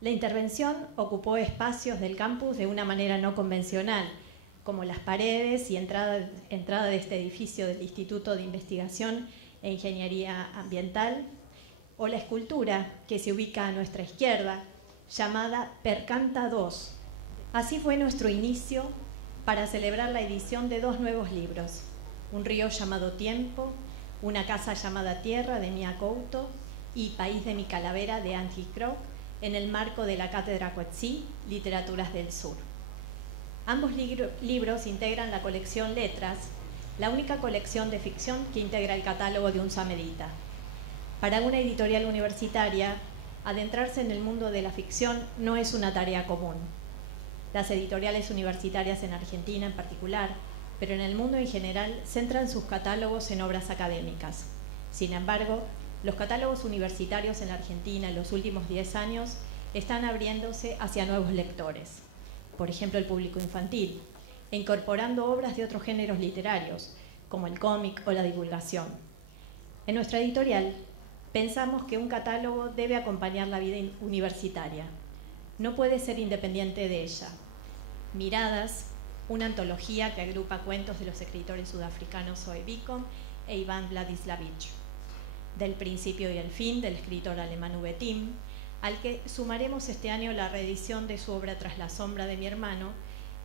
La intervención ocupó espacios del campus de una manera no convencional, como las paredes y entrada de este edificio del Instituto de Investigación e Ingeniería Ambiental, o la escultura que se ubica a nuestra izquierda, llamada Percanta 2. Así fue nuestro inicio para celebrar la edición de 2 nuevos libros, Un río llamado Tiempo, Una casa llamada Tierra de Mia Couto y País de mi calavera de Angie Krog, en el marco de la Cátedra Coetzee, Literaturas del Sur. Ambos libros integran la colección Letras, la única colección de ficción que integra el catálogo de UNSAM Edita. Para una editorial universitaria, adentrarse en el mundo de la ficción no es una tarea común. Las editoriales universitarias en Argentina en particular, pero en el mundo en general, centran sus catálogos en obras académicas. Sin embargo, los catálogos universitarios en la Argentina en los últimos 10 años están abriéndose hacia nuevos lectores, por ejemplo el público infantil, e incorporando obras de otros géneros literarios, como el cómic o la divulgación. En nuestra editorial, pensamos que un catálogo debe acompañar la vida universitaria. No puede ser independiente de ella. Miradas, una antología que agrupa cuentos de los escritores sudafricanos Zoe Bicon e Iván Vladislavich. Del principio y el fin, del escritor alemán Uwe Timm, al que sumaremos este año la reedición de su obra Tras la sombra de mi hermano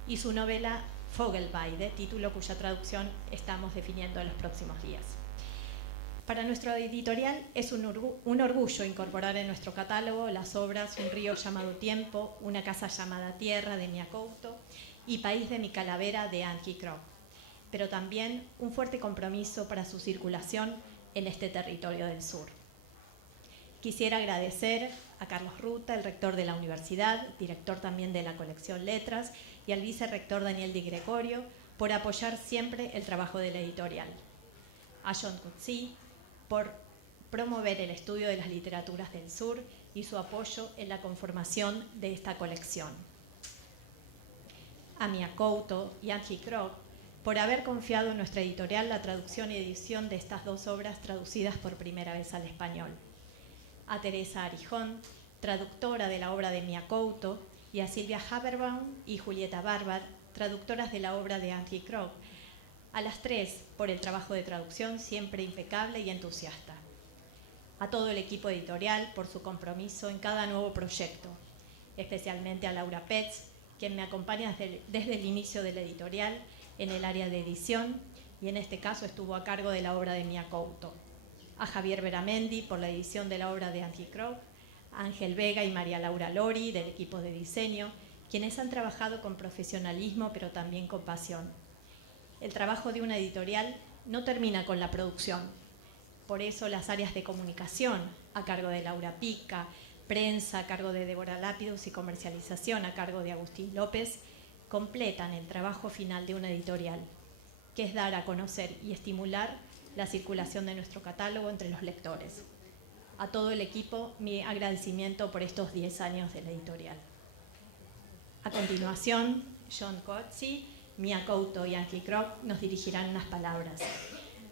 y su novela Vogelweide, título cuya traducción estamos definiendo en los próximos días. Para nuestro editorial es un orgullo incorporar en nuestro catálogo las obras Un río llamado Tiempo, Una casa llamada Tierra de Mia Couto y País de mi calavera de Angie Krog, pero también un fuerte compromiso para su circulación en este territorio del sur. Quisiera agradecer a Carlos Ruta, el rector de la universidad, director también de la colección Letras, y al vicerrector Daniel Di Gregorio por apoyar siempre el trabajo de la editorial. A John Coetzee por promover el estudio de las literaturas del sur y su apoyo en la conformación de esta colección. A Mia Couto y Angie Krog por haber confiado en nuestra editorial la traducción y edición de estas 2 obras traducidas por primera vez al español. A Teresa Arijón, traductora de la obra de Mia Couto, y a Silvia Haberbaum y Julieta Barbar, traductoras de la obra de Angie Krog. A las 3 por el trabajo de traducción siempre impecable y entusiasta. A todo el equipo editorial por su compromiso en cada nuevo proyecto, especialmente a Laura Petz, quien me acompaña desde el inicio de la editorial en el área de edición y en este caso estuvo a cargo de la obra de Mia Couto. A Javier Beramendi por la edición de la obra de Angie Krog, a Ángel Vega y María Laura Lori del equipo de diseño, quienes han trabajado con profesionalismo pero también con pasión. El trabajo de una editorial no termina con la producción. Por eso las áreas de comunicación, a cargo de Laura Pica, prensa a cargo de Débora Lápidus y comercialización a cargo de Agustín López, completan el trabajo final de una editorial, que es dar a conocer y estimular la circulación de nuestro catálogo entre los lectores. A todo el equipo, mi agradecimiento por estos 10 años de la editorial. A continuación, John Coetzee, Mia Couto y Angie Krog nos dirigirán unas palabras.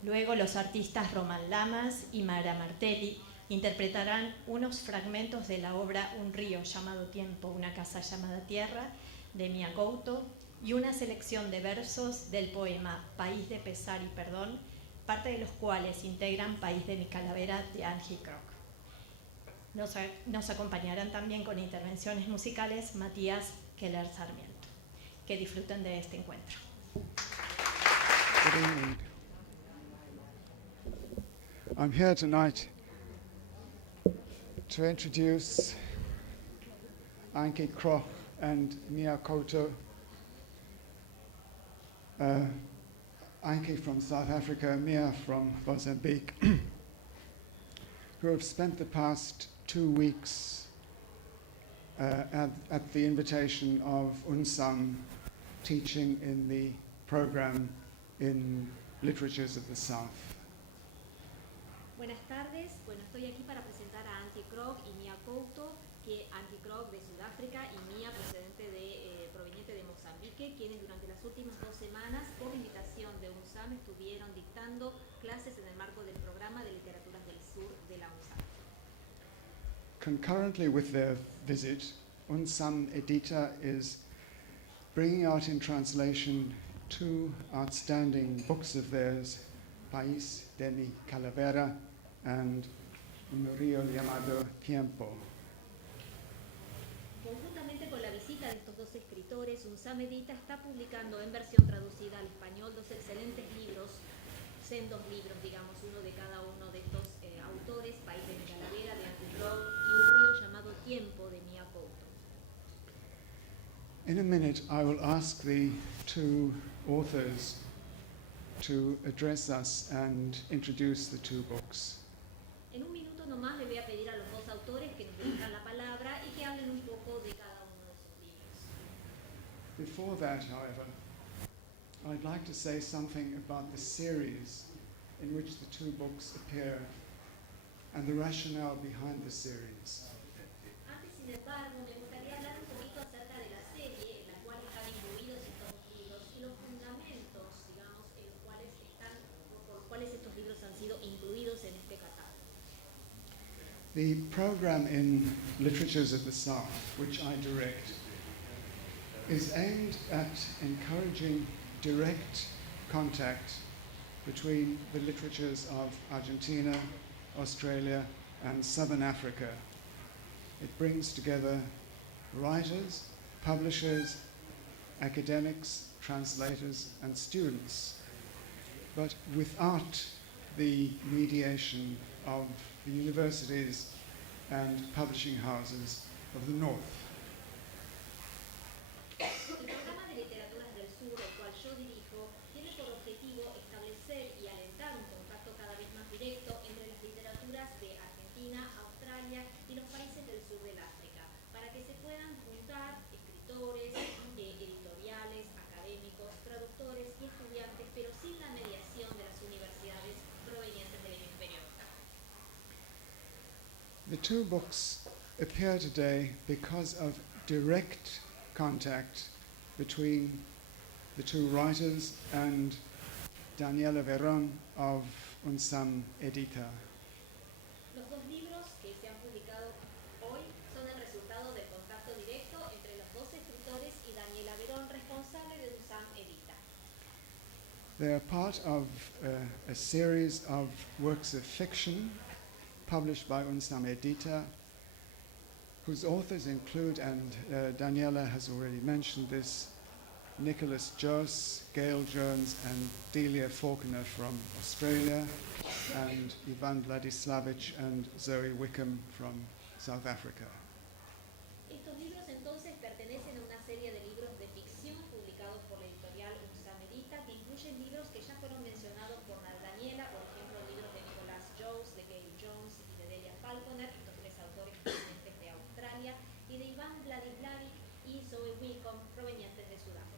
Luego los artistas Román Lamas y Mara Martelli interpretarán unos fragmentos de la obra Un río llamado Tiempo, Una casa llamada Tierra de Mia Couto y una selección de versos del poema País de pesar y perdón, parte de los cuales integran País de mi calavera de Angie Krog. Nos acompañarán también con intervenciones musicales Matías Keller Sarmiento. Que disfruten de este encuentro. Good evening. I'm here tonight to introduce Angie Krog and Mia Couto. Angie from South Africa, Mia from Mozambique, who have spent the past 2 weeks at the invitation of UNSAM teaching in the program in Literatures of the South. Buenas tardes. Bueno, estoy aquí para presentar a Angie Krog y Mia Couto, que Angie Krog de Sudáfrica y Mia proveniente de Mozambique, quienes durante las últimas 2 semanas, por invitación de UNSAM, estuvieron dictando clases en el marco del programa de Literaturas del Sur de la UNSAM. concurrently with their visit, UNSAM Edita is bringing out in translation 2 outstanding books of theirs, País de mi Calavera and Un río llamado Tiempo. Conjuntamente con la visita de estos dos escritores, UNSAM Edita está publicando en versión traducida al español 2 excelentes libros, sendos libros, digamos, uno de cada uno de estos autores, País de mi Calavera, de Andy Grove, y Un río llamado Tiempo, de Mia Couto. In a minute, I will ask the 2 authors to address us and introduce the 2 books. En un minuto nomás le voy a pedir a los dos autores que nos dirijan la palabra y que hablen un poco de cada uno de sus libros. Before that, however, I'd like to say something about the series in which the 2 books appear and the rationale behind the series. Antes, sin embargo, me gustaría hablar un poquito acerca de la serie en la cual están incluidos estos libros y los fundamentos, digamos, en los cuales están, por los cuales estos libros han sido incluidos en este catálogo. The program in Literatures of the South, which I direct, is aimed at encouraging direct contact between the literatures of Argentina, Australia, and Southern Africa. It brings together writers, publishers, academics, translators, and students, but without the mediation of the universities and publishing houses of the North. El programa de Literaturas del Sur, el cual yo dirijo, tiene por objetivo establecer y alentar un contacto cada vez más directo entre las literaturas de Argentina, Australia y los países del sur del África, para que se puedan juntar escritores, editoriales, académicos, traductores y estudiantes, pero sin la mediación de las universidades provenientes del hemisferio norte. The 2 books appear today because of direct contact between the 2 writers and Daniela Verón of UNSAM Edita. Los dos libros que se han publicado hoy son el resultado del contacto directo entre los dos escritores y Daniela Verón, responsable de UNSAM Edita. They are part of a series of works of fiction published by UNSAM Edita, whose authors include, and Daniela has already mentioned this, Nicholas Joss, Gail Jones, and Delia Faulkner from Australia, and Ivan Vladislavich and Zoe Wickham from South Africa. Estos libros entonces pertenecen a una serie de libros de ficción publicados por la editorial UNSAM Edita, que incluyen libros que ya fueron mencionados por Daniela, por ejemplo, libros de Nicholas Jones, de Gail Jones y de Delia Faulkner, estos 3 autores provenientes de Australia, y de Ivan Vladislavich y Zoe Wickham, provenientes de Sudáfrica.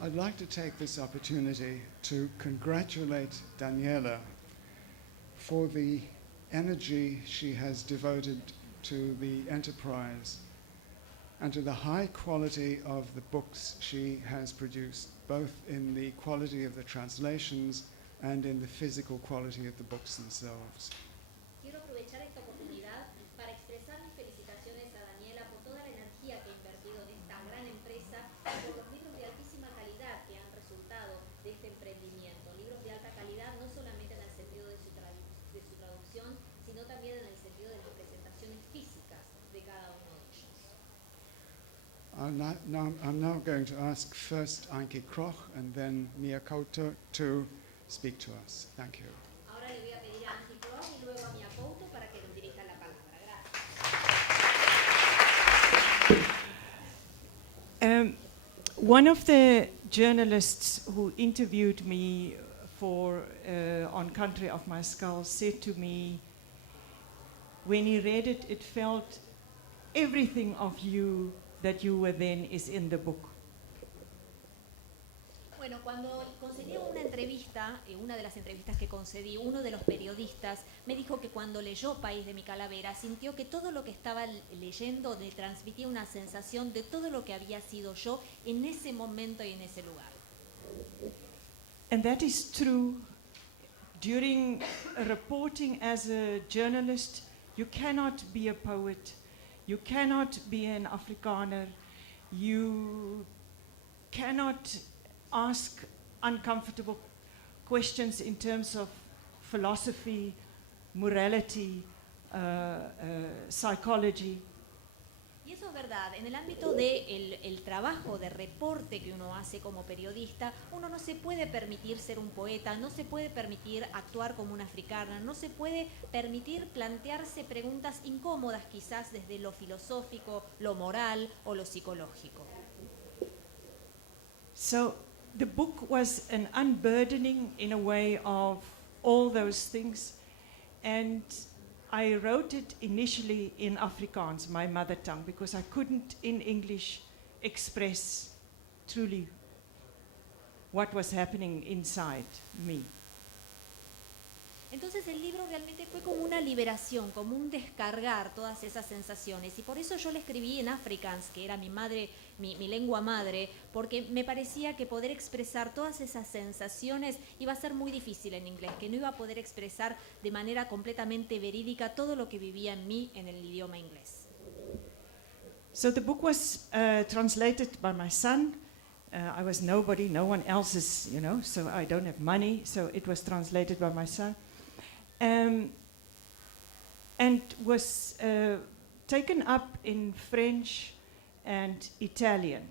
I'd like to take this opportunity to congratulate Daniela for the energy she has devoted to the enterprise and to the high quality of the books she has produced, both in the quality of the translations and in the physical quality of the books themselves. Quiero aprovechar esta oportunidad para expresar mis felicitaciones a Daniela por toda la energía que ha invertido en esta gran empresa y por los libros de altísima calidad que han resultado de este emprendimiento. Libros de alta calidad no solamente en el sentido de su traducción, sino también en el sentido de las presentaciones físicas de cada uno de ellos. I'm now going to ask first Anke Kroch and then Mia Couto to speak to us. Thank you. Ahora le voy a pedir a Angie Kroc y luego a Mia Couto para que nos dirija la palabra. Gracias. One of the journalists who interviewed me for On Country of My Skull said to me, when he read it, it felt everything of you that you were then is in the book. Bueno, cuando concedió una entrevista, una de las entrevistas que concedí, uno de los periodistas me dijo que cuando leyó País de mi Calavera sintió que todo lo que estaba leyendo le transmitía una sensación de todo lo que había sido yo en ese momento y en ese lugar. And that is true. During reporting as a journalist, You cannot be a poet. You cannot be an Afrikaner. You cannot ask uncomfortable questions in terms of philosophy, morality, psychology. Y eso es verdad. En el ámbito del trabajo de reporte que uno hace como periodista, uno no se puede permitir ser un poeta, no se puede permitir actuar como una africana, no se puede permitir plantearse preguntas incómodas quizás desde lo filosófico, lo moral o lo psicológico. So the book was an unburdening in a way of all those things, and I wrote it initially in Afrikaans, my mother tongue, because I couldn't in English express truly what was happening inside me. Entonces el libro realmente fue como una liberación, como un descargar todas esas sensaciones, y por eso yo le escribí en Afrikaans, que era mi lengua madre, porque me parecía que poder expresar todas esas sensaciones iba a ser muy difícil en inglés, que no iba a poder expresar de manera completamente verídica todo lo que vivía en mí en el idioma inglés. So the book was translated by my son. I was nobody, no one else is, so I don't have money, so it was translated by my son. And was taken up in French and Italian.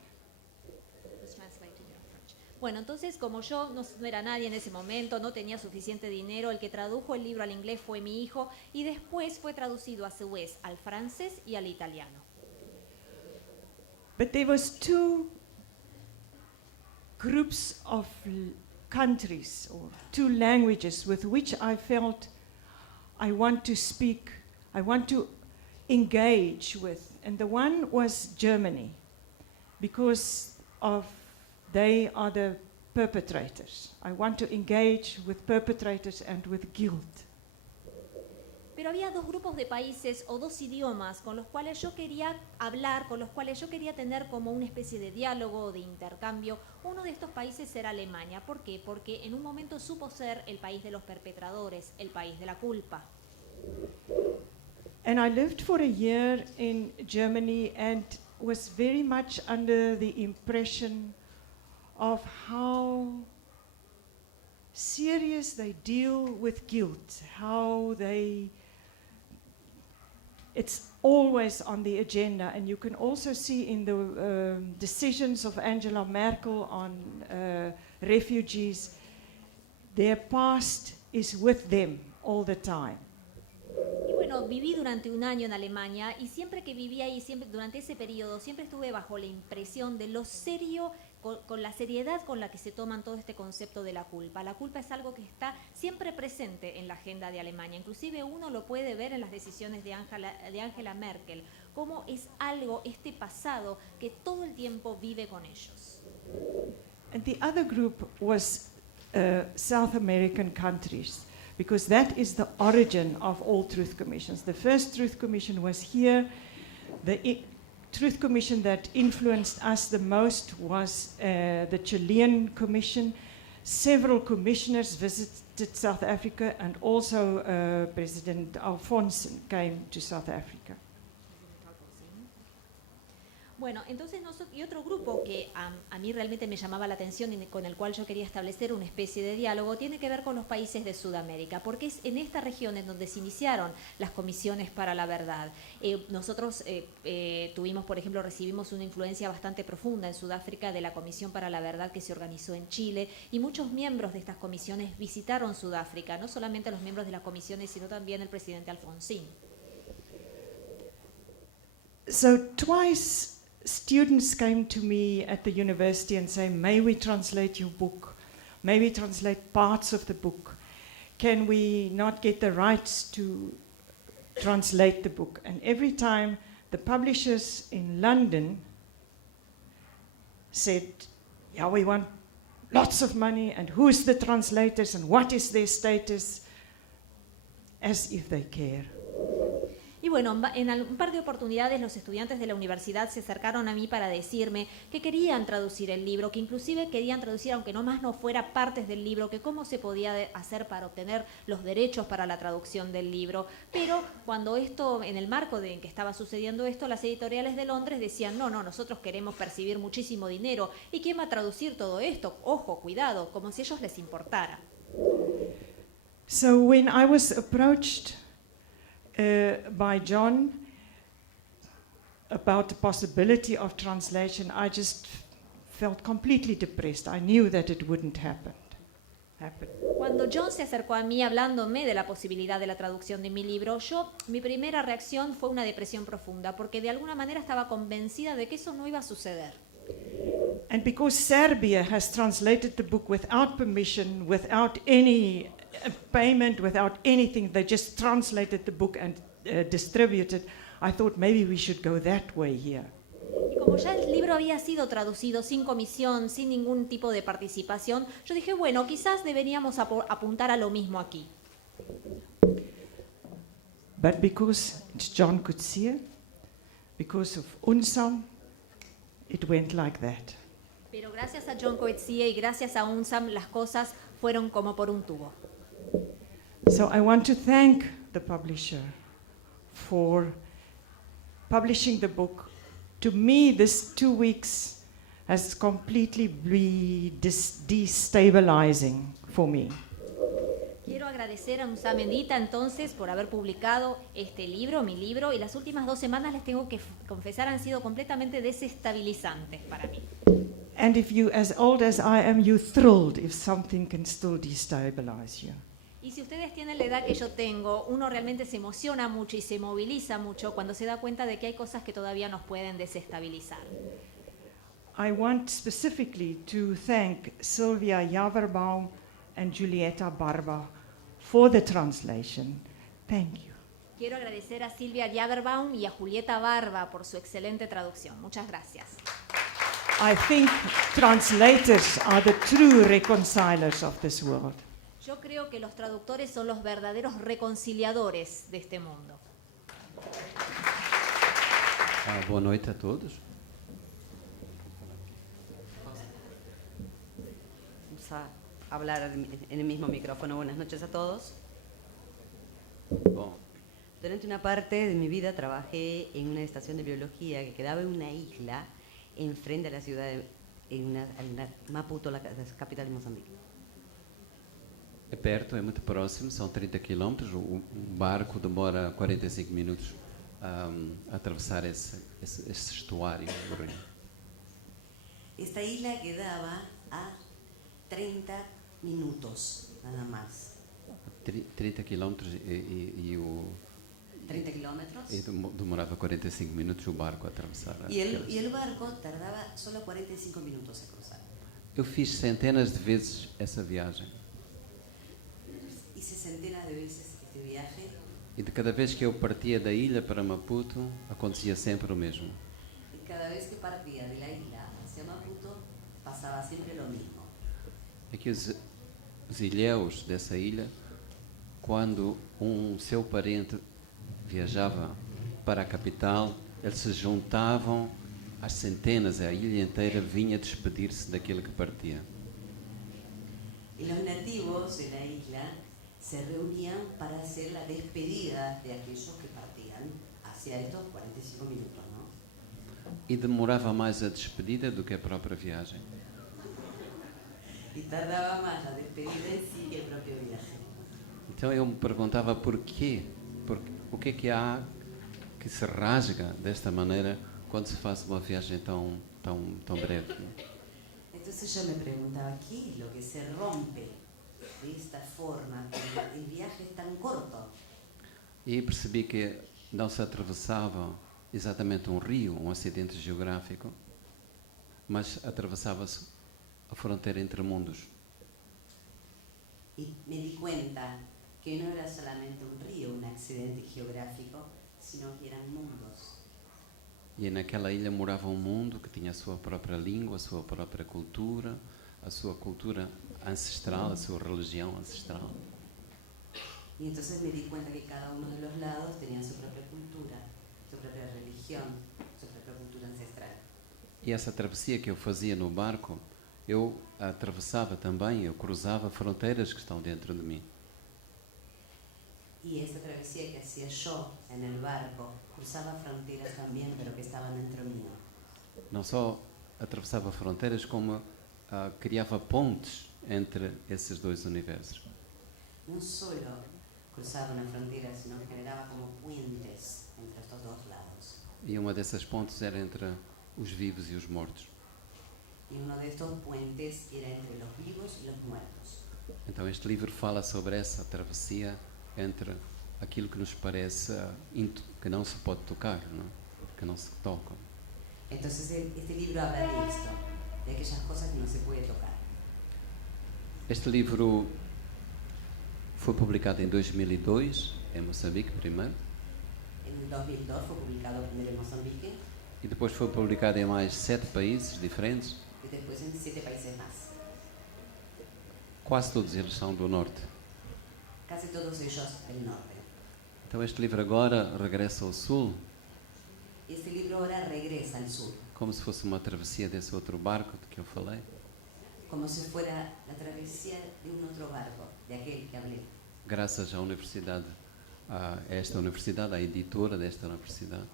Bueno, entonces como yo no era nadie en ese momento, no tenía suficiente dinero, el que tradujo el libro al inglés fue mi hijo y después fue traducido a su vez al francés y al italiano. But there was two groups of countries or two languages with which I felt I want to speak, I want to engage with. And the one was Germany, because they are the perpetrators. I want to engage with perpetrators and with guilt. Pero había dos grupos de países o dos idiomas con los cuales yo quería hablar, con los cuales yo quería tener como una especie de diálogo o de intercambio. Uno de estos países era Alemania. ¿Por qué? Porque en un momento supo ser el país de los perpetradores, el país de la culpa. And I lived for a year in Germany and was very much under the impression of how serious they deal with guilt, how it's always on the agenda, and you can also see in the decisions of Angela Merkel on refugees, their past is with them all the time. Y bueno, viví durante un año en Alemania y siempre que viví ahí, durante ese periodo, siempre estuve bajo la impresión de lo serio, con la seriedad con la que se toman todo este concepto de la culpa. La culpa es algo que está siempre presente en la agenda de Alemania. Inclusive uno lo puede ver en las decisiones de Angela Merkel, cómo es algo, este pasado, que todo el tiempo vive con ellos. And the other group was South American countries, because that is the origin of all Truth Commissions. The first Truth Commission was here. The Truth Commission that influenced us the most was the Chilean Commission. Several commissioners visited South Africa, and also President Alfonsin came to South Africa. Bueno, entonces y otro grupo que a mí realmente me llamaba la atención y con el cual yo quería establecer una especie de diálogo tiene que ver con los países de Sudamérica, porque es en esta región en donde se iniciaron las comisiones para la verdad. Nosotros tuvimos, por ejemplo, recibimos una influencia bastante profunda en Sudáfrica de la Comisión para la Verdad que se organizó en Chile, y muchos miembros de estas comisiones visitaron Sudáfrica, no solamente los miembros de las comisiones, sino también el presidente Alfonsín. So twice students came to me at the university and say, may we translate your book? May we translate parts of the book? Can we not get the rights to translate the book? And every time the publishers in London said, yeah, we want lots of money, and who's the translators, and what is their status, as if they care. Y Y bueno, en un par de oportunidades los estudiantes de la universidad se acercaron a mí para decirme que querían traducir el libro, que inclusive querían traducir, aunque nomás no fuera partes del libro, que cómo se podía hacer para obtener los derechos para la traducción del libro. Pero cuando esto, en el marco en que estaba sucediendo esto, las editoriales de Londres decían, no, nosotros queremos percibir muchísimo dinero. ¿Y quién va a traducir todo esto? Ojo, cuidado, como si a ellos les importara. So when I was approached by John about the possibility of translation, I just felt completely depressed. I knew that it wouldn't happen. Cuando John se acercó a mí hablándome de la posibilidad de la traducción de mi libro, mi primera reacción fue una depresión profunda, porque de alguna manera estaba convencida de que eso no iba a suceder. And because Serbia has translated the book without permission, without any payment, without anything, they just translated the book and distributed, I thought maybe we should go that way here. Y como ya el libro había sido traducido sin comisión, sin ningún tipo de participación, yo dije, bueno, quizás deberíamos apuntar a lo mismo aquí. But because it's John Coetzee, because of UNSAM, it went like that. Pero gracias a John Coetzee y gracias a UNSAM, las cosas fueron como por un tubo. So I want to thank the publisher for publishing the book. To me, this 2 weeks has completely been destabilizing for me. Quiero agradecer a UNSAM Edita entonces por haber publicado este libro, mi libro, y las últimas 2 semanas, les tengo que confesar, han sido completamente desestabilizantes para mí. And if you, as old as I am, you're thrilled if something can still destabilize you. Y si ustedes tienen la edad que yo tengo, uno realmente se emociona mucho y se moviliza mucho cuando se da cuenta de que hay cosas que todavía nos pueden desestabilizar. I want specifically to thank Sylvia Javerbaum and Julieta Barba for the translation. Thank you. Quiero agradecer a Silvia Javerbaum y a Julieta Barba por su excelente traducción. Muchas gracias. I think translators are the true reconcilers of this world. Yo creo que los traductores son los verdaderos reconciliadores de este mundo. Boa noite a todos. Vamos a hablar en el mismo micrófono. Buenas noches a todos. Bom, Durante una parte de mi vida trabajé en una estación de biología que quedaba en una isla enfrente de la ciudad en Maputo, la capital de Mozambique. é perto, é muito próximo, são 30 quilômetros. O barco demora 45 minutos a atravessar esse estuário do rio. Esta isla quedaba a 30 minutos, nada más. 30 quilômetros e 30 kilómetros. demorava 45 minutos o barco a atravessar. Y el barco tardaba solo 45 minutos a cruzar. Eu fiz centenas de vezes essa viagem. Hice centenas de veces este viaje E de cada vez que eu partia da ilha para Maputo, acontecia sempre o mesmo. y cada vez que partía de la isla hacia Maputo pasaba siempre lo mismo. É que os ilhéus dessa ilha, quando seu parente viajava para a capital, eles se juntavam às centenas, a ilha inteira vinha despedir-se daquele que partia. Y los nativos de la isla se reunían para hacer la despedida de aquellos que partían hacia estos 45 minutos, ¿no? E demorava mais a despedida do que a própria viagem. Y tardaba más la despedida en sí que el propio viaje. Então eu me perguntava porquê, o que é que há que se rasga desta maneira quando se faz uma viagem tão breve. Entonces yo me preguntaba, ¿qué es lo que se rompe de esta forma cuando el viaje es tan corto? E percebi que não se atravessava exatamente um rio, um acidente geográfico, mas atravessava-se a fronteira entre mundos. Y me di cuenta que no era solamente un río, un accidente geográfico, sino que eran mundos. E naquela ilha morava um mundo que tinha a sua própria língua, a sua própria cultura, a sua cultura ancestral, a sua religião ancestral. Y entonces me di cuenta que cada uno de los lados tenía su propia cultura, su propia religión, su propia cultura ancestral. E essa travessia que eu fazia no barco, eu atravessava também, eu cruzava fronteiras que estão dentro de mim. Y esa travesía que hacía yo en el barco cruzaba fronteras también, pero que estaban dentro mío. Não só atravessava fronteiras, como criava pontes entre esses dois universos. No solo cruzaba una frontera, sino que generaba como puentes entre estos dos lados. E uma dessas pontes era entre os vivos e os mortos. Y uno de estos puentes era entre los vivos y los muertos. Então este livro fala sobre essa travessia entre aquilo que nos parece que não se pode tocar, não? Que não se tocam. Entonces este libro habla de esto, de aquellas cosas que no se puede tocar. Este livro foi publicado em 2002, em Moçambique primeiro, En 2002 fue publicado primero en Mozambique e depois foi publicado em mais 7 países diferentes. y después en 7 países más. Quase todos eles são do norte. Casi todos ellos del norte. Então este livro agora regressa ao sul, Y este libro ahora regresa al sur, como se fosse uma travessia desse outro barco de que eu falei. como si fuera la travesía de un otro barco, de aquel que hablé. Graças à universidade, a esta universidade, à editora desta universidade,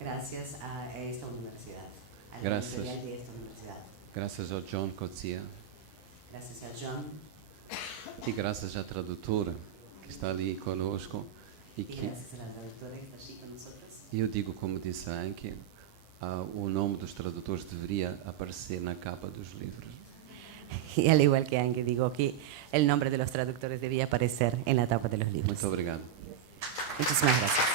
Gracias a esta universidad, a la Gracias. editorial de esta universidad. graças ao John Coetzee Gracias a John e graças à tradutora que está ali conosco e y que gracias a la traductora que está allí con nosotros. eu digo, como disse a Anki, o nome dos tradutores deveria aparecer na capa dos livros. Y al igual que Anke, digo que el nombre de los traductores debía aparecer en la tapa de los libros. Muito obrigado. Muchísimas gracias.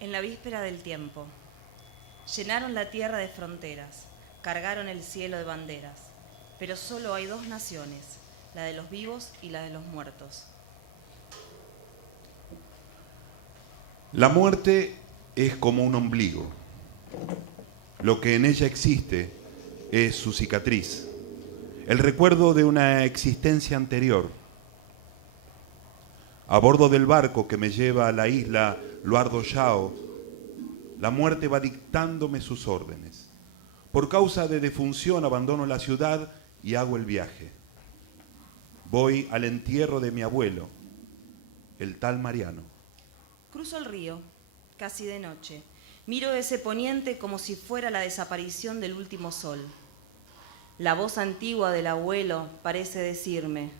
En la víspera del tiempo, llenaron la tierra de fronteras, cargaron el cielo de banderas, pero solo hay dos naciones, la de los vivos y la de los muertos. La muerte es como un ombligo. Lo que en ella existe es su cicatriz, el recuerdo de una existencia anterior. A bordo del barco que me lleva a la isla Luardo Yao, la muerte va dictándome sus órdenes. Por causa de defunción abandono la ciudad y hago el viaje. Voy al entierro de mi abuelo, el tal Mariano. Cruzo el río, casi de noche. Miro ese poniente como si fuera la desaparición del último sol. La voz antigua del abuelo parece decirme: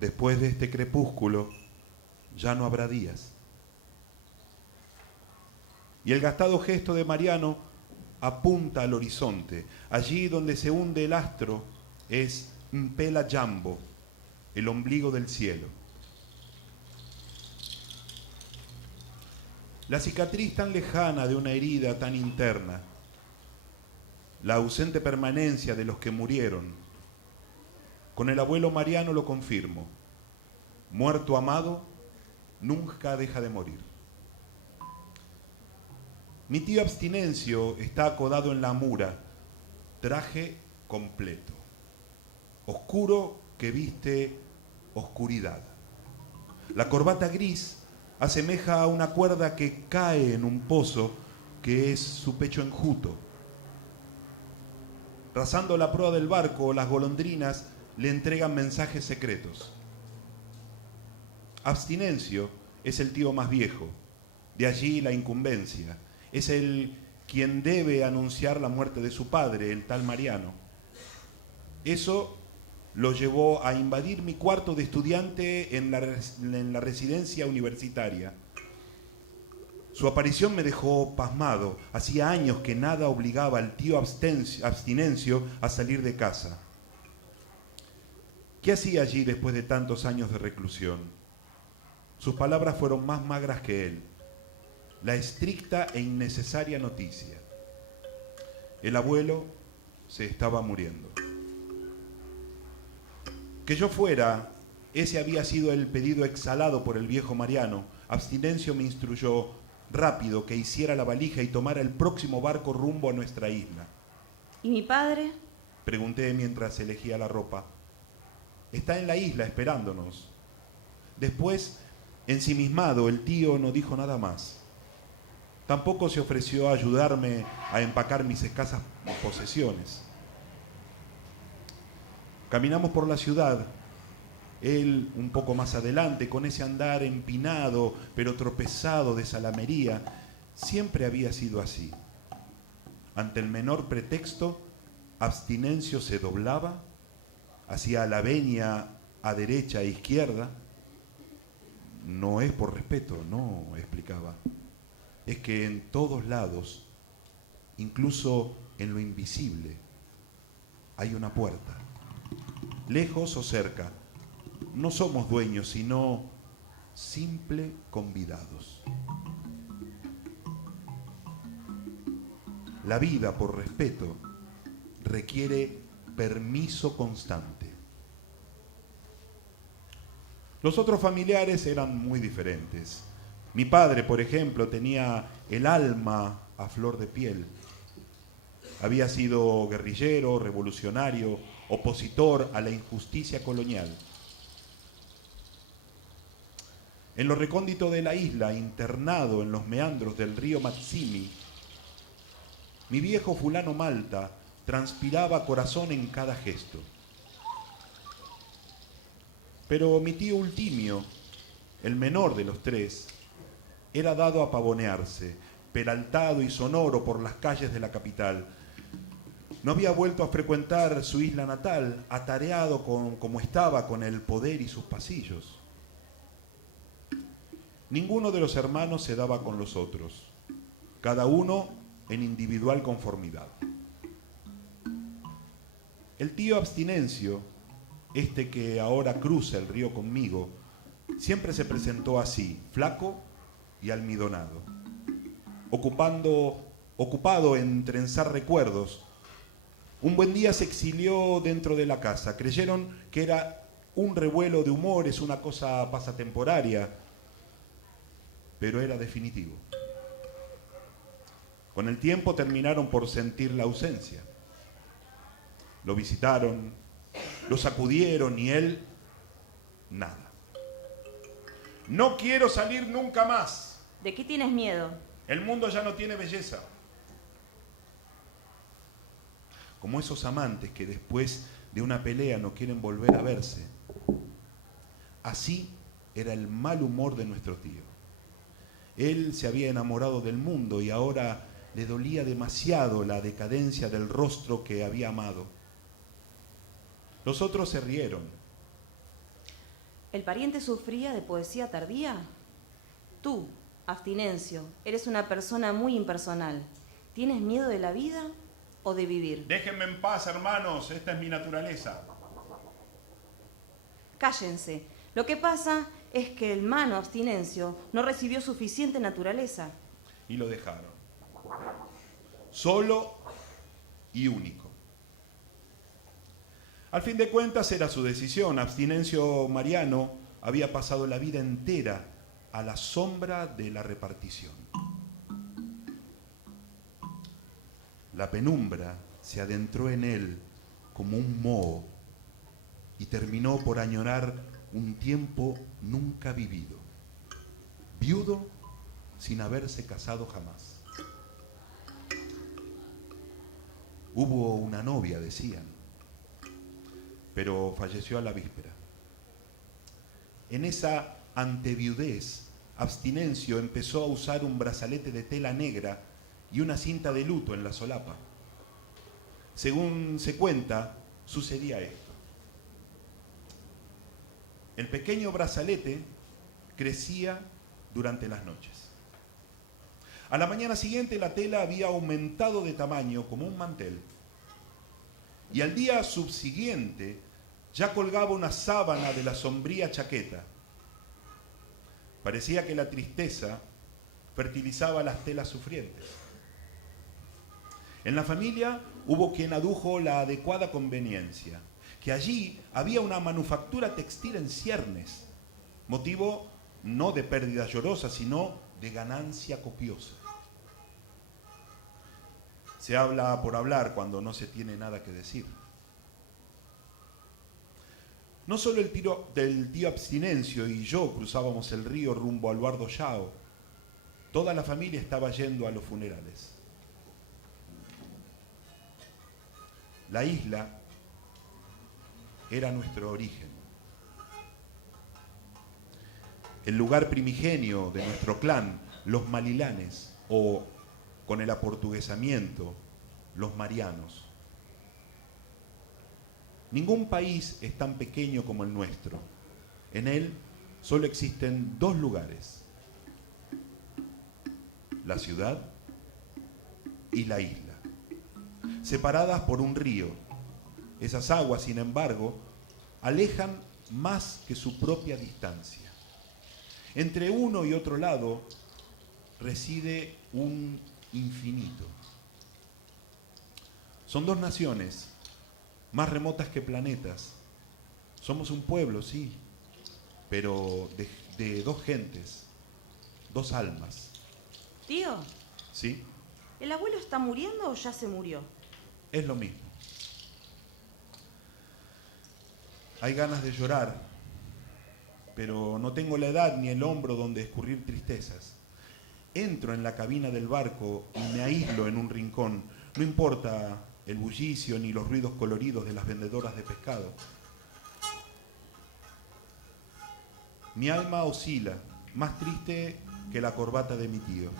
Después de este crepúsculo, ya no habrá días. Y el gastado gesto de Mariano apunta al horizonte. Allí donde se hunde el astro es Mpela Jambo, el ombligo del cielo. La cicatriz tan lejana de una herida tan interna, la ausente permanencia de los que murieron. Con el abuelo Mariano lo confirmo. Muerto amado, nunca deja de morir. Mi tío Abstinencio está acodado en la mura, traje completo, oscuro que viste oscuridad. La corbata gris asemeja a una cuerda que cae en un pozo que es su pecho enjuto. Rasando la proa del barco, las golondrinas le entregan mensajes secretos. Abstinencio es el tío más viejo, de allí la incumbencia. Es el quien debe anunciar la muerte de su padre, el tal Mariano. Eso lo llevó a invadir mi cuarto de estudiante en la residencia universitaria. Su aparición me dejó pasmado. Hacía años que nada obligaba al tío Abstinencio a salir de casa. ¿Qué hacía allí después de tantos años de reclusión? Sus palabras fueron más magras que él. la estricta e innecesaria noticia. El abuelo se estaba muriendo. Que yo fuera, ese había sido el pedido exhalado por el viejo Mariano. Abstinencio me instruyó rápido que hiciera la valija y tomara el próximo barco rumbo a nuestra isla. ¿Y mi padre? Pregunté mientras elegía la ropa. Está en la isla esperándonos. Después, ensimismado, el tío no dijo nada más. Tampoco se ofreció a ayudarme a empacar mis escasas posesiones. Caminamos por la ciudad, él un poco más adelante, con ese andar empinado pero tropezado de salamería. Siempre había sido así. Ante el menor pretexto, Abstinencio se doblaba, hacía la venia a derecha e izquierda. No es por respeto, no, explicaba. Es que en todos lados, incluso en lo invisible, hay una puerta. Lejos o cerca, no somos dueños, sino simple convidados. La vida, por respeto, requiere permiso constante. Los otros familiares eran muy diferentes. Mi padre, por ejemplo, tenía el alma a flor de piel. Había sido guerrillero, revolucionario, opositor a la injusticia colonial. En lo recóndito de la isla, internado en los meandros del río Mazzini, mi viejo fulano Malta transpiraba corazón en cada gesto. Pero mi tío Ultimio, el menor de los tres, era dado a pavonearse, peraltado y sonoro por las calles de la capital. No había vuelto a frecuentar su isla natal, atareado como estaba con el poder y sus pasillos. Ninguno de los hermanos se daba con los otros, cada uno en individual conformidad. El tío Abstinencio, este que ahora cruza el río conmigo, siempre se presentó así, flaco y almidonado, ocupado en trenzar recuerdos. Un buen día se exilió dentro de la casa. Creyeron que era un revuelo de humores, una cosa pasatemporaria, pero era definitivo. Con el tiempo terminaron por sentir la ausencia. Lo visitaron, lo sacudieron y él, nada. No quiero salir nunca más. ¿De qué tienes miedo? El mundo ya no tiene belleza. Como esos amantes que después de una pelea no quieren volver a verse. Así era el mal humor de nuestro tío. Él se había enamorado del mundo y ahora le dolía demasiado la decadencia del rostro que había amado. Los otros se rieron. ¿El pariente sufría de poesía tardía? Tú, Abstinencio, eres una persona muy impersonal. ¿Tienes miedo de la vida o de vivir? Déjenme en paz, hermanos, esta es mi naturaleza. Cállense. Lo que pasa es que el mano Abstinencio no recibió suficiente naturaleza. Y lo dejaron. Solo y único. Al fin de cuentas era su decisión. Abstinencio Mariano había pasado la vida entera a la sombra de la repartición. La penumbra se adentró en él como un moho y terminó por añorar un tiempo nunca vivido, viudo sin haberse casado jamás. Hubo una novia, decían, pero falleció a la víspera. En esa anteviudez, Abstinencio empezó a usar un brazalete de tela negra y una cinta de luto en la solapa. Según se cuenta, sucedía esto. El pequeño brazalete crecía durante las noches. A la mañana siguiente la tela había aumentado de tamaño como un mantel. Y al día subsiguiente ya colgaba una sábana de la sombría chaqueta. Parecía que la tristeza fertilizaba las telas sufrientes. En la familia hubo quien adujo la adecuada conveniencia, que allí había una manufactura textil en ciernes, motivo no de pérdida llorosa, sino de ganancia copiosa. Se habla por hablar cuando no se tiene nada que decir. No solo del tío Abstinencio y yo cruzábamos el río rumbo al Bardo Yao, toda la familia estaba yendo a los funerales. La isla era nuestro origen. El lugar primigenio de nuestro clan, los Malilanes, o con el aportuguesamiento, los Marianos. Ningún país es tan pequeño como el nuestro. En él solo existen dos lugares: la ciudad y la isla, separadas por un río. Esas aguas, sin embargo, alejan más que su propia distancia. Entre uno y otro lado reside un infinito. Son dos naciones, más remotas que planetas. Somos un pueblo, sí, pero de dos gentes, dos almas. Tío, ¿Sí? ¿el abuelo está muriendo o ya se murió? Es lo mismo. Hay ganas de llorar, pero no tengo la edad ni el hombro donde escurrir tristezas. Entro en la cabina del barco y me aíslo en un rincón. No importa el bullicio ni los ruidos coloridos de las vendedoras de pescado. Mi alma oscila, más triste que la corbata de mi tío.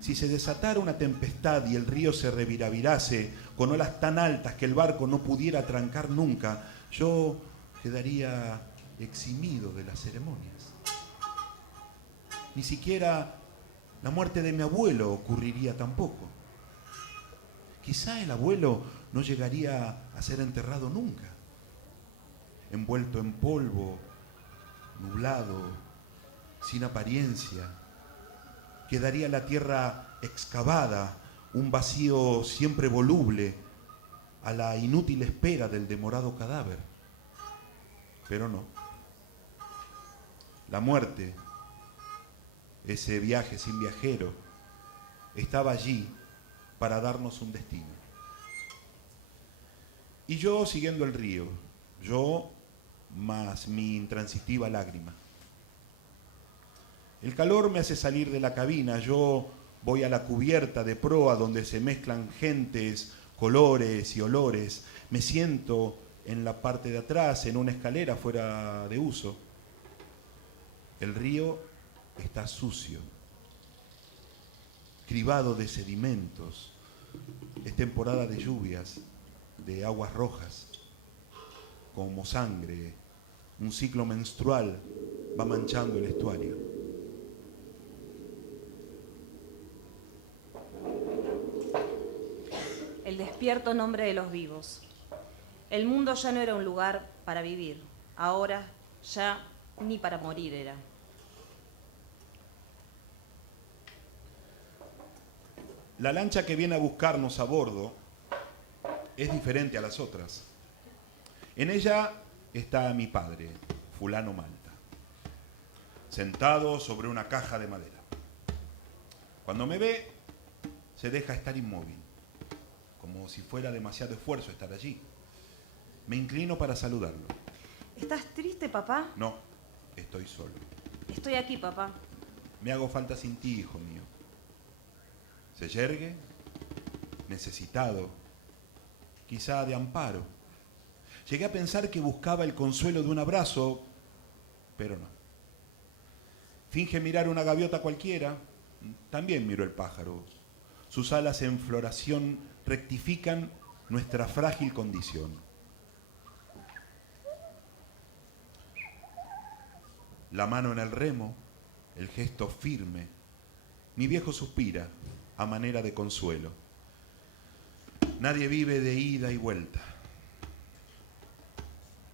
Si se desatara una tempestad y el río se reviravirase con olas tan altas que el barco no pudiera trancar nunca, yo quedaría eximido de las ceremonias. Ni siquiera la muerte de mi abuelo ocurriría tampoco. Quizá el abuelo no llegaría a ser enterrado nunca. Envuelto en polvo, nublado, sin apariencia, quedaría la tierra excavada, un vacío siempre voluble, a la inútil espera del demorado cadáver. Pero no. La muerte, ese viaje sin viajero, estaba allí para darnos un destino. Y yo siguiendo el río, yo más mi intransitiva lágrima. El calor me hace salir de la cabina, yo voy a la cubierta de proa donde se mezclan gentes, colores y olores. Me siento en la parte de atrás, en una escalera fuera de uso. El río está sucio, cribado de sedimentos. Es temporada de lluvias, de aguas rojas, como sangre. Un ciclo menstrual va manchando el estuario. El despierto nombre de los vivos. El mundo ya no era un lugar para vivir, ahora ya ni para morir era. La lancha que viene a buscarnos a bordo es diferente a las otras. En ella está mi padre, fulano Malta, sentado sobre una caja de madera. Cuando me ve, se deja estar inmóvil, como si fuera demasiado esfuerzo estar allí. Me inclino para saludarlo. ¿Estás triste, papá? No, estoy solo. Estoy aquí, papá. Me hago falta sin ti, hijo mío. Se yergue, necesitado, quizá de amparo. Llegué a pensar que buscaba el consuelo de un abrazo, pero no. Finge mirar una gaviota cualquiera, también miro el pájaro. Sus alas en floración rectifican nuestra frágil condición. La mano en el remo, el gesto firme. Mi viejo suspira a manera de consuelo. Nadie vive de ida y vuelta.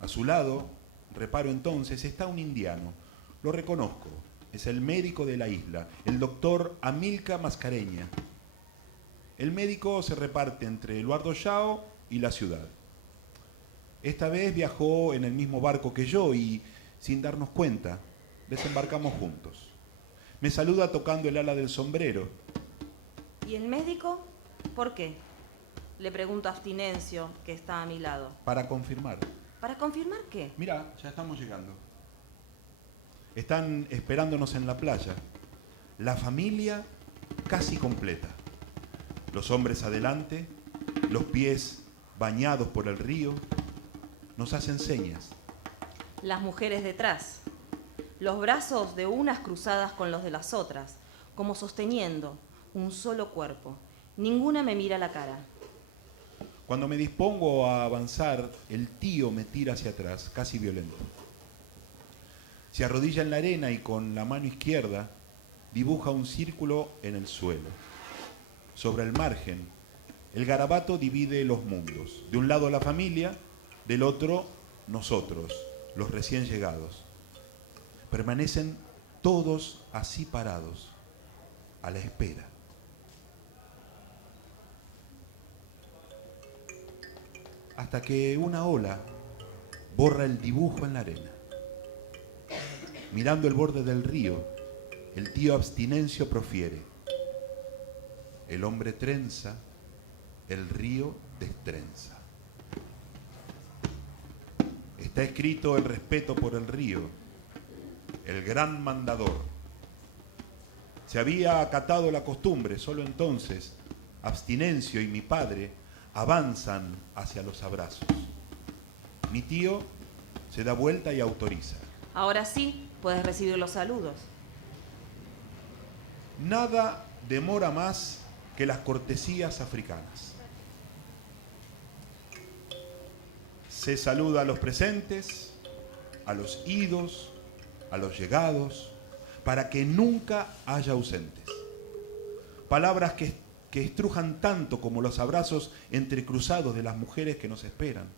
A su lado, reparo entonces, está un indiano. Lo reconozco. es el médico de la isla, el doctor Amilcar Mascareña. El médico se reparte entre Eduardo Yao y la ciudad. Esta vez viajó en el mismo barco que yo y, sin darnos cuenta, desembarcamos juntos. Me saluda tocando el ala del sombrero. ¿Y el médico? ¿Por qué? Le pregunto a Abstinencio, que está a mi lado. Para confirmar. ¿Para confirmar qué? Mira, ya estamos llegando. Están esperándonos en la playa. La familia casi completa. Los hombres adelante, los pies bañados por el río, nos hacen señas. Las mujeres detrás. Los brazos de unas cruzadas con los de las otras, como sosteniendo un solo cuerpo. Ninguna me mira la cara. Cuando me dispongo a avanzar, el tío me tira hacia atrás, casi violento. Se arrodilla en la arena y con la mano izquierda dibuja un círculo en el suelo. Sobre el margen, el garabato divide los mundos. De un lado la familia, del otro nosotros, los recién llegados. Permanecen todos así parados, a la espera. Hasta que una ola borra el dibujo en la arena. Mirando el borde del río, el tío Abstinencio profiere: el hombre trenza, el río destrenza. Está escrito el respeto por el río, el gran mandador. Se había acatado la costumbre, solo entonces Abstinencio y mi padre avanzan hacia los abrazos. Mi tío se da vuelta y autoriza. Ahora sí, puedes recibir los saludos. Nada demora más que las cortesías africanas. Se saluda a los presentes, a los idos, a los llegados, para que nunca haya ausentes. Palabras que estrujan tanto como los abrazos entrecruzados de las mujeres que nos esperan.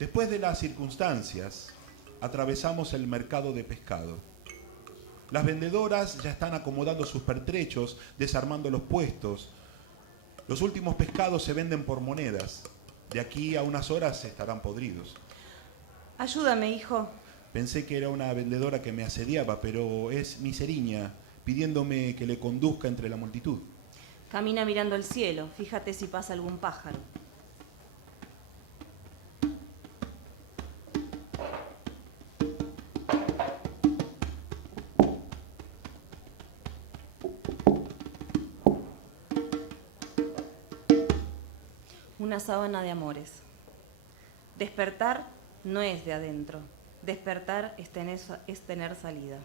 Después de las circunstancias, atravesamos el mercado de pescado. Las vendedoras ya están acomodando sus pertrechos, desarmando los puestos. Los últimos pescados se venden por monedas. De aquí a unas horas estarán podridos. Ayúdame, hijo. Pensé que era una vendedora que me asediaba, pero es mi seriña, pidiéndome que le conduzca entre la multitud. Camina mirando el cielo, fíjate si pasa algún pájaro. Una sábana de amores. Despertar no es de adentro. Despertar es tener salida.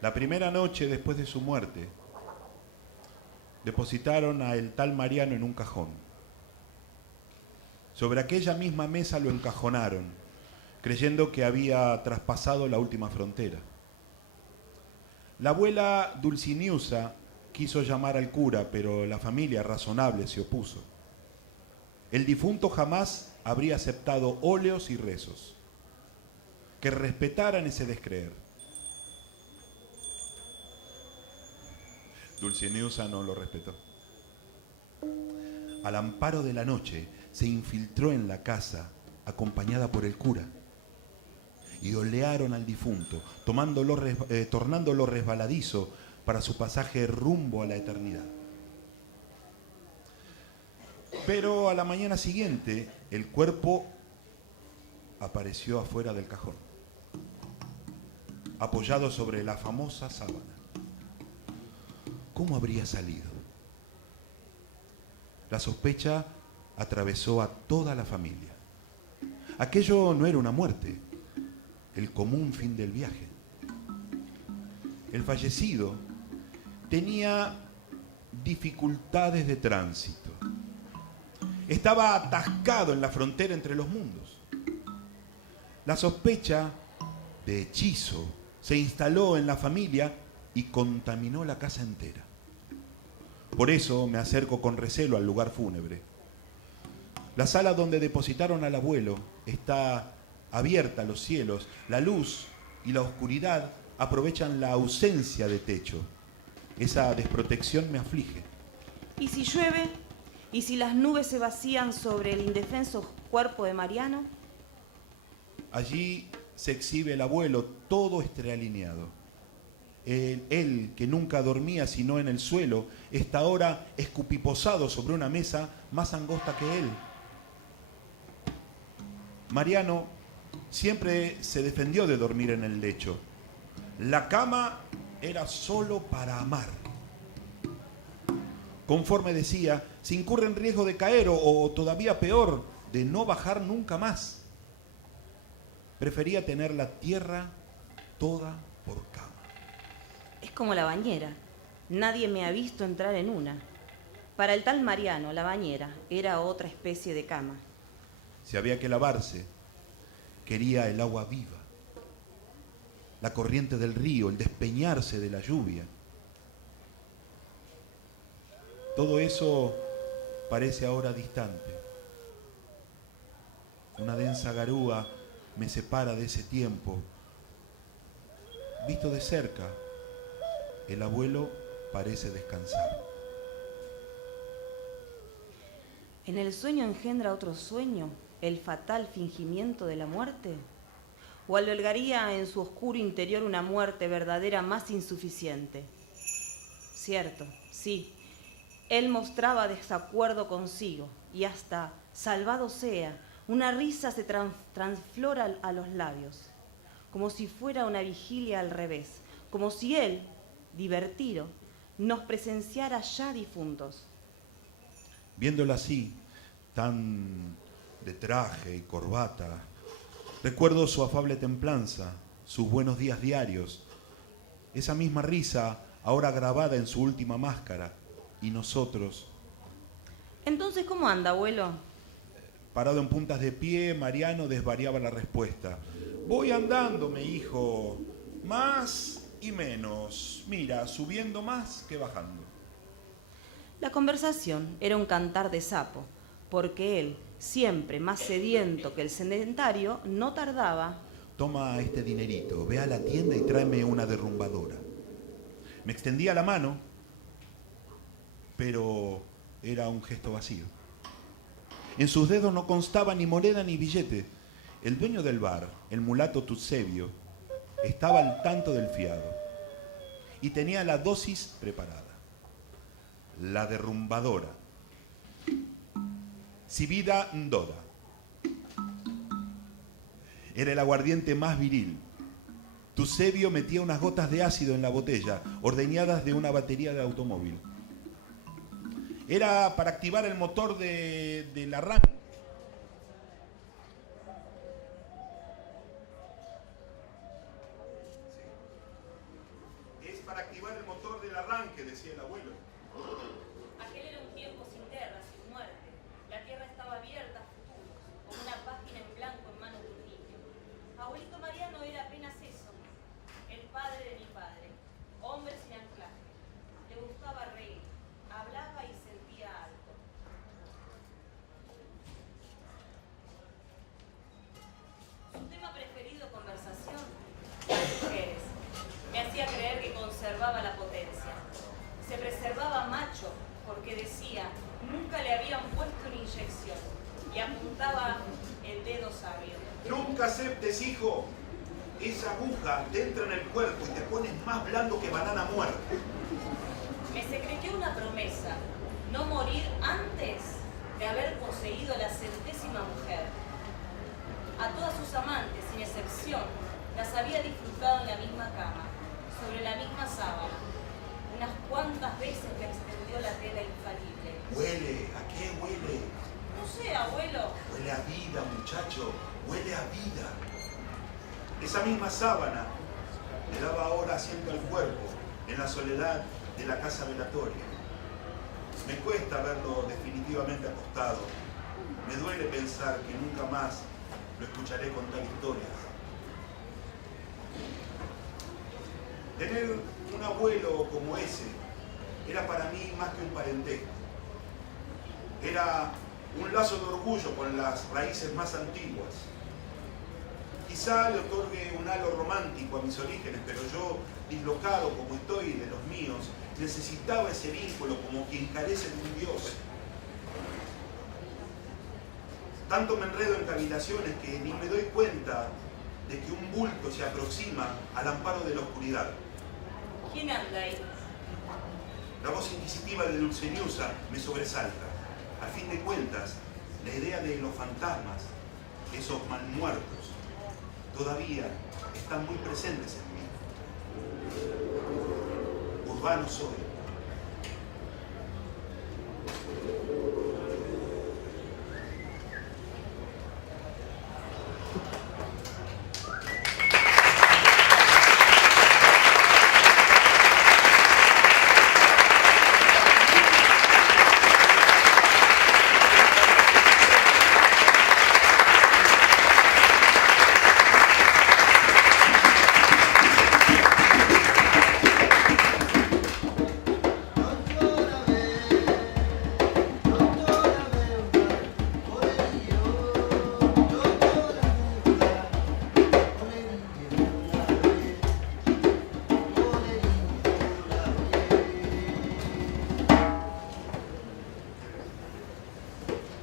La primera noche después de su muerte, depositaron a el tal Mariano en un cajón. Sobre aquella misma mesa lo encajonaron, creyendo que había traspasado la última frontera. La abuela Dulcineusa quiso llamar al cura, pero la familia razonable se opuso. El difunto jamás habría aceptado óleos y rezos. Que respetaran ese descreer. Dulcineusa no lo respetó. Al amparo de la noche se infiltró en la casa acompañada por el cura y olearon al difunto, tornándolo resbaladizo para su pasaje rumbo a la eternidad. Pero a la mañana siguiente el cuerpo apareció afuera del cajón, apoyado sobre la famosa sábana. ¿Cómo habría salido? La sospecha atravesó a toda la familia. Aquello no era una muerte, el común fin del viaje. El fallecido tenía dificultades de tránsito. Estaba atascado en la frontera entre los mundos. La sospecha de hechizo se instaló en la familia y contaminó la casa entera. Por eso me acerco con recelo al lugar fúnebre. La sala donde depositaron al abuelo está abierta a los cielos. La luz y la oscuridad aprovechan la ausencia de techo. Esa desprotección me aflige. ¿Y si llueve? ¿Y si las nubes se vacían sobre el indefenso cuerpo de Mariano? Allí se exhibe el abuelo, todo estrellalineado. Él, que nunca dormía sino en el suelo, está ahora escupiposado sobre una mesa más angosta que él. Mariano siempre se defendió de dormir en el lecho. La cama era solo para amar. Conforme decía, se incurre en riesgo de caer o todavía peor, de no bajar nunca más. Prefería tener la tierra toda por cama. Es como la bañera. Nadie me ha visto entrar en una. Para el tal Mariano, la bañera era otra especie de cama. Si había que lavarse, quería el agua viva, la corriente del río, el despeñarse de la lluvia. Todo eso parece ahora distante. Una densa garúa me separa de ese tiempo. Visto de cerca, el abuelo parece descansar. ¿En el sueño engendra otro sueño, el fatal fingimiento de la muerte? ¿O albergaría en su oscuro interior una muerte verdadera más insuficiente? Cierto, sí. Él mostraba desacuerdo consigo y hasta, salvado sea, una risa se transflora a los labios, como si fuera una vigilia al revés, como si él, divertido, nos presenciara ya difuntos. Viéndola así, tan de traje y corbata, recuerdo su afable templanza, sus buenos días diarios, esa misma risa ahora grabada en su última máscara, y nosotros. Entonces, ¿cómo anda, abuelo? Parado en puntas de pie, Mariano desvariaba la respuesta. Voy andando, mi hijo, más y menos. Mira, subiendo más que bajando. La conversación era un cantar de sapo, porque él, siempre más sediento que el sedentario, no tardaba. Toma este dinerito, ve a la tienda y tráeme una derrumbadora. Me extendía la mano, pero era un gesto vacío. En sus dedos no constaba ni moneda ni billete. El dueño del bar, el mulato Tutsebio, estaba al tanto del fiado y tenía la dosis preparada. La derrumbadora. Sibida Ndoda. Era el aguardiente más viril. Tutsebio metía unas gotas de ácido en la botella, ordeñadas de una batería de automóvil. Era para activar el motor del arranque. Es para activar el motor del arranque, decía el abuelo. Aquel era un tiempo sin guerra, sin muerte. La tierra estaba abierta a futuros, como una página en blanco en manos de un niño. Abuelito Mariano era apenas eso, el padre de mi padre, hombre sin anclaje. Le gustaba reír, hablaba y sentía algo. Su tema preferido de conversación, las mujeres. Me hacía creer que conservaba la potencia. Se preservaba macho porque decía, nunca le habían puesto una inyección, y apuntaba el dedo sabio. Nunca aceptes, hijo. Esa aguja te entra en el cuerpo y te pones más blando que banana muerta. Me secretó una promesa, no morir antes de haber poseído la 100ª mujer. A todas sus amantes, sin excepción, las había disfrutado en la misma cama, sobre la misma sábana. Unas cuantas veces me extendió la tela infalible. Huele, ¿a qué huele? No sé, abuelo. Huele a vida, muchacho, huele a vida. Esa misma sábana le daba ahora asiento al cuerpo en la soledad de la casa velatoria. Me cuesta verlo definitivamente acostado. Me duele pensar que nunca más lo escucharé contar historias. Tener un abuelo como ese era para mí más que un parentesco. Era un lazo de orgullo con las raíces más antiguas. Quizá le otorgue un halo romántico a mis orígenes, pero yo, dislocado como estoy de los míos, necesitaba ese vínculo como quien carece de un Dios. Tanto me enredo en cavilaciones que ni me doy cuenta de que un bulto se aproxima al amparo de la oscuridad. ¿Quién anda ahí? La voz inquisitiva de Dulceniusa me sobresalta. A fin de cuentas, la idea de los fantasmas, esos mal muertos, todavía están muy presentes en mí. Urbano soy.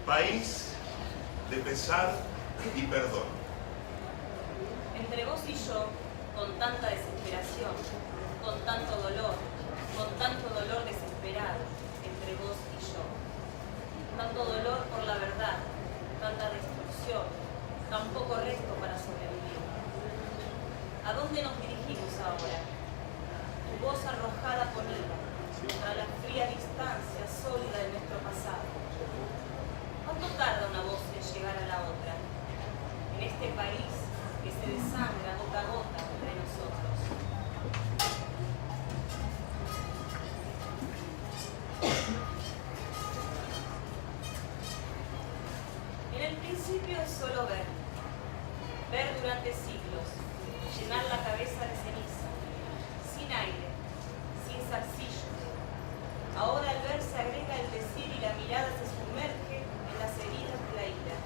País de pesar y perdón. Entre vos y yo, con tanta desesperación, con tanto dolor desesperado, entre vos y yo. Tanto dolor por la verdad, tanta destrucción, tan poco resto para sobrevivir. ¿A dónde nos dirigimos ahora? Tu voz arrojada con ira, contra la fría distancia sólida de nuestro pasado. ¿Cuánto tarda una voz en llegar a la otra? En este país que se desangra gota a gota entre nosotros. En el principio es solo ver. Ver durante siglos, llenar la cabeza de ceniza, sin aire, sin zarcillo. Ahora al ver se agrega el decir y la mirada se sumerge en las heridas de la ira.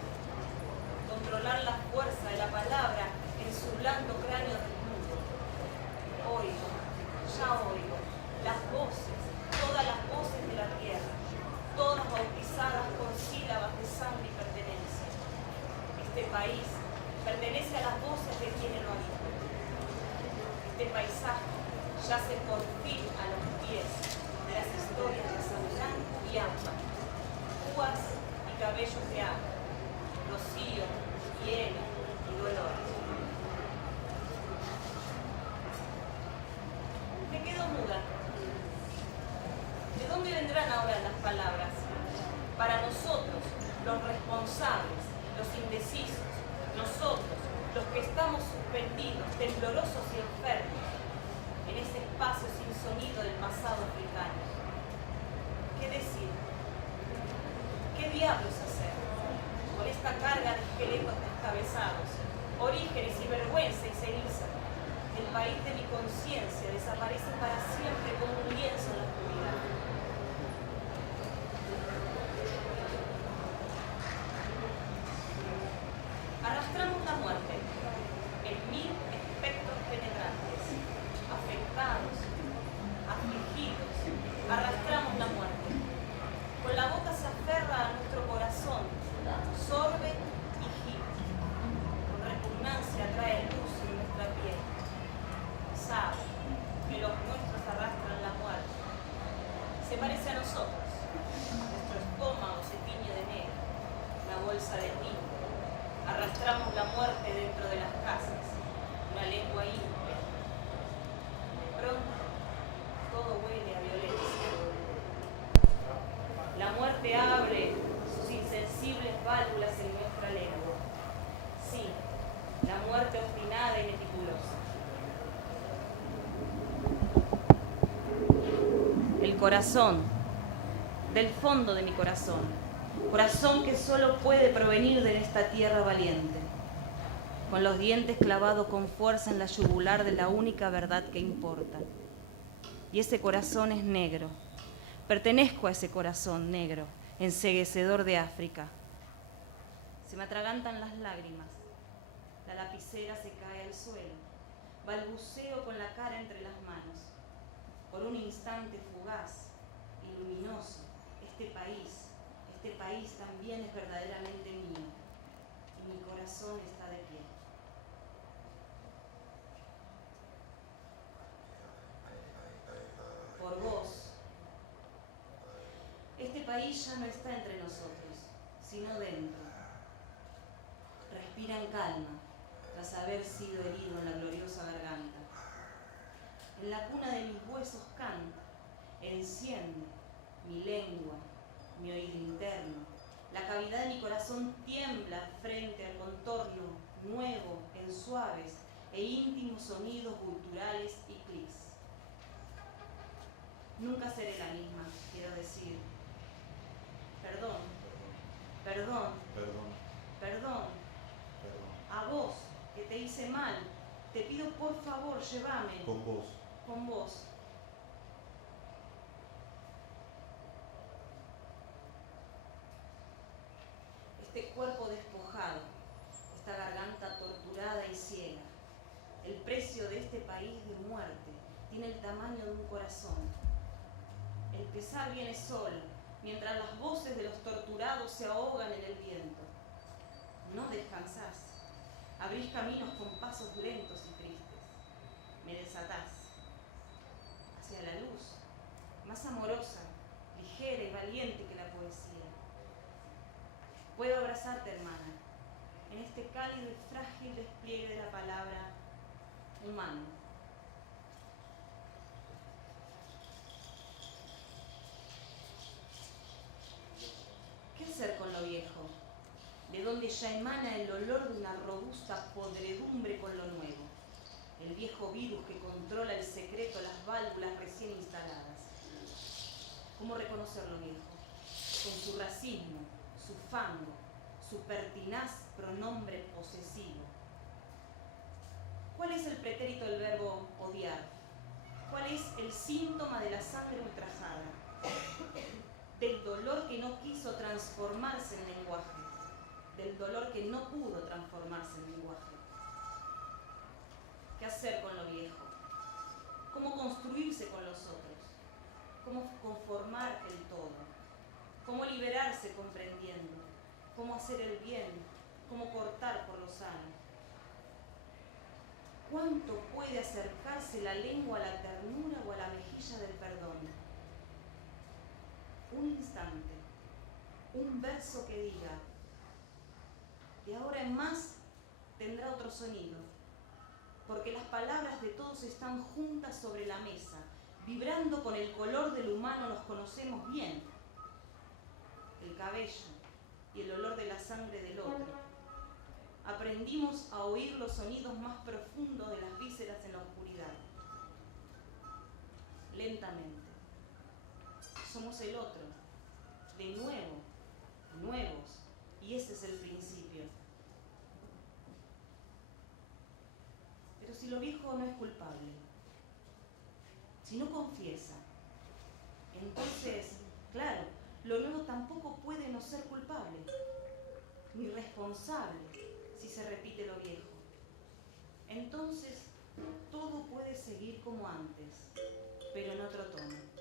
Controlar la fuerza de la palabra en su blando cráneo desnudo. Oigo, ya oigo, las voces, todas las voces de la tierra, todas bautizadas con sílabas de sangre y pertenencia. Este país pertenece a las voces de quienes lo habitan. Este paisaje yace por fin a los pies de las historias de Sabrán y Ámbar, púas y cabellos de agua, rocío, hielo y dolor. Me quedo muda. ¿De dónde vendrán ahora las palabras? Para nosotros, los responsables, los indecisos, nosotros, los que estamos suspendidos, temblorosos y enfermos, en ese espacio sin sonido del pasado africano. ¿Qué decir? ¿Qué diablos hacer? Con esta carga de esqueletos descabezados, orígenes y vergüenza y ceniza, el país de mi conciencia desaparece para siempre como un lienzo en la oscuridad. Arrastramos la muerte en mil espectros penetrantes, afectados, afligidos, arrastramos la muerte. Con la boca se aferra a nuestro corazón, sorbe y gira. Con repugnancia trae luz en nuestra piel. Sabe que los nuestros arrastran la muerte. Se parece a nosotros. Nuestro estómago se tiñe de negro, la bolsa de tinta. Arrastramos la muerte dentro de las casas, una lengua ímpera. De pronto, todo huele a violencia. La muerte abre sus insensibles válvulas en nuestra lengua. Sí, la muerte obstinada y meticulosa. El corazón, del fondo de mi corazón que solo puede provenir de esta tierra valiente, con los dientes clavados con fuerza en la yugular de la única verdad que importa. Y ese corazón es negro. Pertenezco a ese corazón negro, enceguecedor de África. Se me atragantan las lágrimas. La lapicera se cae al suelo. Balbuceo con la cara entre las manos. Por un instante fugaz y luminoso, este país también es verdaderamente mío. Y mi corazón está de pie. Por vos, este país ya no está entre nosotros, sino dentro. Respira en calma, tras haber sido herido en la gloriosa garganta. En la cuna de mis huesos canta, enciende mi lengua, mi oído interno. La cavidad de mi corazón tiembla frente al contorno nuevo en suaves e íntimos sonidos culturales y clics. Nunca seré la misma, quiero decir. Perdón, perdón, Perdón, perdón. perdón. A vos, que te hice mal, te pido por favor, llévame Con vos. con vos. Este cuerpo despojado, esta garganta torturada y ciega, el precio de este país de muerte tiene el tamaño de un corazón. El pesar viene solo, mientras las voces de los torturados se ahogan en el viento. No descansás. Abrís caminos con pasos lentos y tristes. Me desatás hacia la luz, más amorosa, ligera y valiente que la poesía. Puedo abrazarte, hermana, en este cálido y frágil despliegue de la palabra humano. ¿Qué hacer con lo viejo? De donde ya emana el olor de una robusta podredumbre con lo nuevo. El viejo virus que controla el secreto, las válvulas recién instaladas. ¿Cómo reconocer lo viejo? Con su racismo, su fango, su pertinaz pronombre posesivo. ¿Cuál es el pretérito del verbo odiar? ¿Cuál es el síntoma de la sangre ultrajada? Del dolor que no quiso transformarse en lenguaje. Del dolor que no pudo transformarse en lenguaje. ¿Qué hacer con lo viejo? ¿Cómo construirse con los otros? ¿Cómo conformar el todo? ¿Cómo liberarse comprendiendo? ¿Cómo hacer el bien? ¿Cómo cortar por lo sano? ¿Cuánto puede acercarse la lengua a la ternura o a la mejilla del perdón? Un instante, un verso que diga, de ahora en más tendrá otro sonido, porque las palabras de todos están juntas sobre la mesa, vibrando con el color del humano nos conocemos bien, el cabello y el olor de la sangre del otro. Aprendimos a oír los sonidos más profundos de las vísceras en la oscuridad. Lentamente. Somos el otro, de nuevo, nuevos, y ese es el principio. Pero si lo viejo no es culpable, si no confiesa, entonces, claro, lo nuevo tampoco puede no ser culpable, ni responsable si se repite lo viejo. Entonces, todo puede seguir como antes, pero en otro tono.